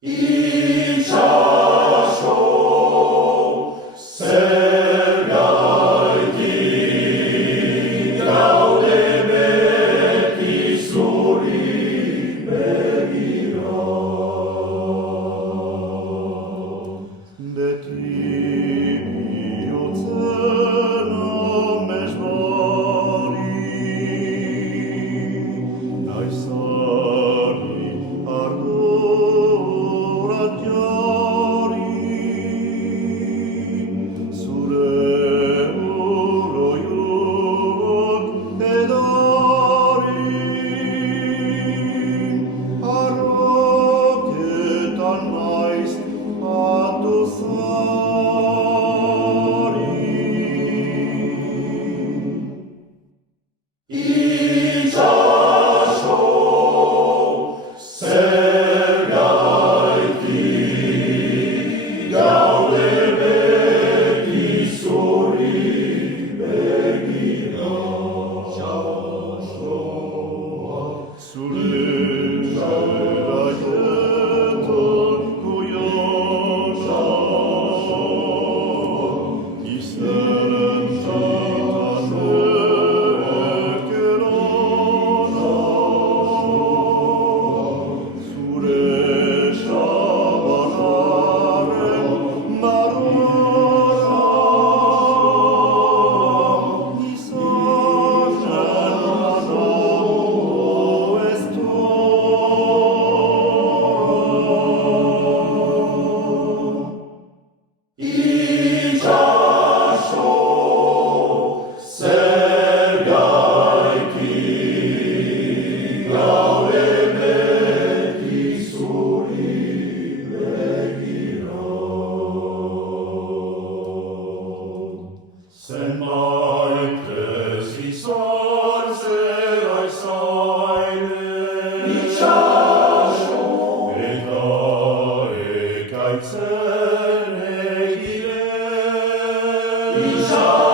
Icciascio, serviai Dei, gaude veci soli begira. De tibio cenam mesmari, dai sali ardora chiari, sure uro iuc ed arim, arrogit an mais addussari. Icciascio, serviai Dei, gaude veci soli begira. Icciascio, serviai Dei, gaude veci soli begira. Sen mai presi sorse ai saine, Icciascio, et cae cene ire, Icciascio.